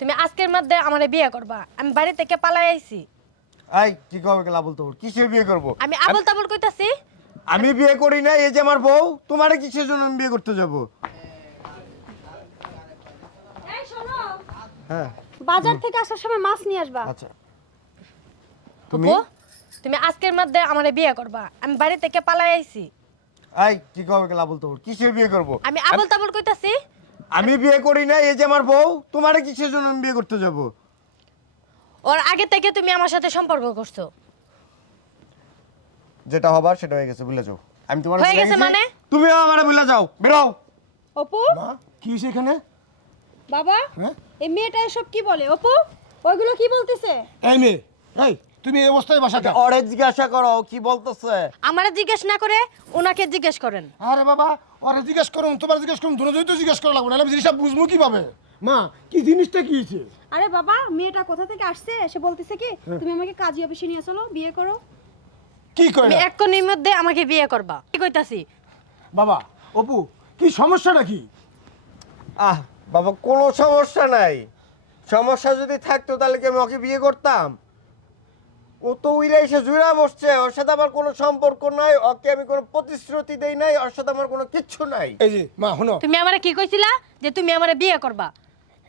তুমি আজকের মধ্যে আমারে বিয়ে করবা। আমি বাড়ি থেকে পালাই আইছি। আই কি কবে গেল আবল তোর কিসের বিয়ে করব? আমি আবল তাবল কইতাছি। আমি বিয়ে করি না, এই যে আমার বউ, তোমারে কিসের জন্য আমি বিয়ে করতে যাব? এই শোনো, হ্যাঁ বাজার থেকে আসার সময় মাছ নিয়ে আসবা। আচ্ছা তুমি তুমি আজকের মধ্যে আমারে বিয়ে করবা। আমি বাড়ি থেকে পালাই আইছি। আই কি কবে গেল আবল তোর কিসের বিয়ে করব? আমি আবল তাবল কইতাছি। আমি বিয়ে করি না, এই যে আমার বউ, তোমারে কিসের জন্য আমি বিয়ে করতে যাব? ওর আগে থেকে তুমি আমার সাথে সম্পর্ক করছো। যেটা হবার সেটা হয়ে গেছে, ভুলে যাও। আমি তোমার হয়ে গেছে মানে? তুমিও আমারে ভুলে যাও, বেরো। অপু, মা কি হইছে এখানে? বাবা, হ্যাঁ এই মেয়েটা এসব কি বলে? অপু, ওইগুলো কি বলতেছে? এই মেয়ে, এই তুমি এই অবস্থায় বাসা কেন? ওরে জিজ্ঞাসা করো কি বলতেছে। আমারে জিজ্ঞেস না করে ওনাকে জিজ্ঞেস করেন। আরে বাবা, ওরা জিজ্ঞেস করুন, তোমার জিজ্ঞেস করুন, দুজনেই তো জিজ্ঞেস করা লাগবে, নাহলে আমি জিনিসটা বুঝবো কিভাবে? মা, কি জিনিসটা কি হয়েছে? আরে বাবা, মেয়েটা কোথা থেকে আসছে? এসে বলতেছে কি তুমি আমাকে কাজী অফিসে নিয়ে চলো, বিয়ে করো। কি কয়? তুমি এক্ষুনির মধ্যে আমাকে বিয়ে করবা। কি কইতাছি? বাবা, অপু, কি সমস্যাটা কি? আহ বাবা, কোনো সমস্যা নাই। সমস্যা যদি থাকতো তাহলে কি আমি ওকে বিয়ে করতাম? ও তো উইরা এসে জুড়া বসছে, ওর সাথে আমার কোনো সম্পর্ক নাই, ওকে আমি কোনো প্রতিশ্রুতি দেই নাই, ওর সাথে আমার কোনো কিচ্ছু নাই। এই যে মা, শোনো, তুমি আমারে কি কইছিলা যে তুমি আমারে বিয়ে করবা?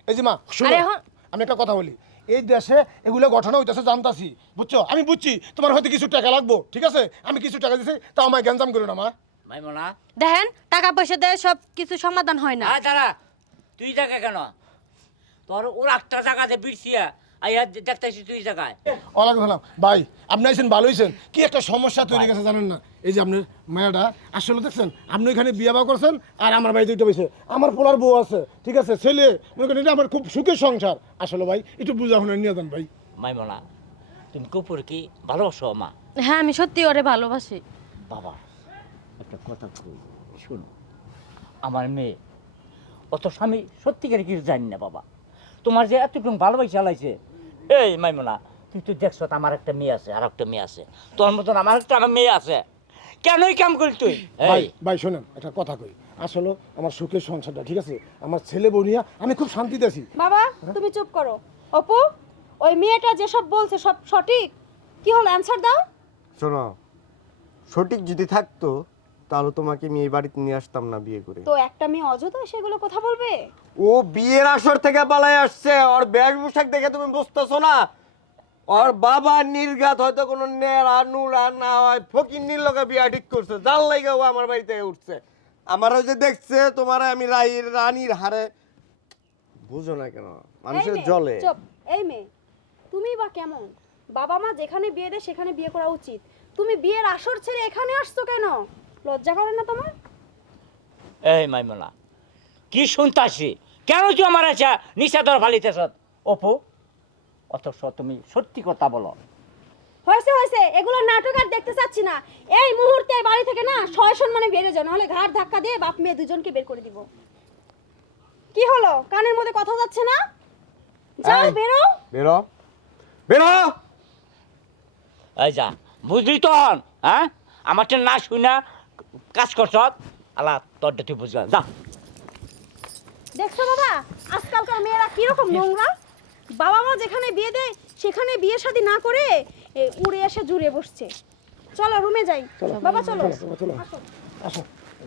এই যে মা, শোনো, আরে এখন- আমি একটা কথা বলি। এই দেশে এগুলো ঘটনা হইতেছে জানতাছি, বুঝছো? আমি বুঝছি তোমার হয়তো কিছু টাকা লাগবো, ঠিক আছে? আমি কিছু টাকা দিছি, তাও আমায় গ্যাঞ্জাম করো না মা। মাইমনা, দেখেন, টাকা পয়সা দিয়ে সব কিছু সমাধান হয় না। আয় দাঁড়া, তুই জায়গায় কেন? তোর ওর একটা জায়গাতে বিরছিয়া আইয়া দেখতেছি তুই জায়গায়। ওয়ালাইকুম সালাম ভাই, আপনি আইছেন, ভালো হয়েছেন। কি একটা সমস্যা তৈরি গেছে জানেন না? এই যে আপনার মায়াটা আসলে দেখছেন, আপনি এখানে বিয়ে বা করছেন, আর আমার ভাই দুইটা বসে, আমার পোলার বউ আছে, ঠিক আছে, ছেলে, মনে করেন এটা আমার খুব সুখের সংসার। আসলে ভাই একটু বুঝা শুনে নিয়ে যান ভাই। মাইমনা, তুমি কুপুর কি ভালোবাসো মা? হ্যাঁ, আমি সত্যি ওরে ভালোবাসি। বাবা, একটা কথা কই, শুনো, আমার মেয়ে অত স্বামী সত্যিকারে কিছু জানি না বাবা। তোমার যে এতটুকু ভালোবাসা চালাইছে, এই মাইমনা, তুই তো দেখছ আমার একটা মেয়ে আছে, আর একটা মেয়ে আছে, তোর মতন আমার একটা মেয়ে আছে, কেনই কাম করি তুই? ভাই এই ভাই শোনেন, একটা কথা কই, আসলে আমার সুখের সংসারটা, ঠিক আছে, আমার ছেলে বউ নিয়ে আমি খুব শান্তিতে আছি। বাবা, তুমি চুপ করো। অপু, ওই মেয়েটা যেসব বলছে সব সঠিক? কি হলো, অ্যানসার দাও। শোনো, সঠিক যদি থাকতো তাহলে তোমাকে আমি এই বাড়িতে নিয়ে আসতাম না বিয়ে করে। তো একটা মেয়ে অযথা সেগুলো কথা বলবে? ও বিয়ের আসর থেকে পালায় আসছে, ওর বেশভূষাক দেখে তুমি বুঝতেছো না? ওর বাবা নির্ঘাত হয়তো কোনো নেড়া নুড়া না হয় ফকির নির্লকে বিয়া ঠিক করছে, জাল লাইগা ও আমার বাড়িতে উঠছে। আমারও যে দেখছে তোমার আমি রানীর হারে, বুঝো না কেন মানুষের এই মেয়ে, জলে। চুপ। এই মেয়ে, তুমি বা কেমন? বাবা মা যেখানে বিয়ে দেয় সেখানে বিয়ে করা উচিত। তুমি বিয়ের আসর ছেড়ে এখানে আসছো কেন? লজ্জা করে না তোমার? এই মাইমনা, কি শুনতাছি? কেন তুই আমার আচ্ছা নিষেধর ফালিতেছ? অপু, অথচ তুমি সত্যি কথা বলো। হয়েছে হয়েছে, এগুলো নাটক আর দেখতে চাচ্ছি না। এই মুহূর্তে বাড়ি থেকে না সম্মানে বেরিয়ে যাও, নাহলে ঘাট ধাক্কা দিয়ে বাপ মেয়ে দুজনকে বের করে দিব। কি হলো, কানের মধ্যে কথা যাচ্ছে না? যাও, এই, বেরো। বেরো বেরো। এই যা, বুঝলি তো? হ্যাঁ, আমারটা না শুই না কাজ করছ, আল্লাহ তোরটা তুই বুঝলাম, যা। দেখছো বাবা, আজকালকার মেয়েরা কিরকম নোংরা। বাবা মা যেখানে বিয়ে দেয় সেখানে বিয়ে শাদী না করে উড়ে এসে জুড়ে বসছে। চলো রুমে যাই। বাবা চলো। চলো, চলো, আসো। আসো।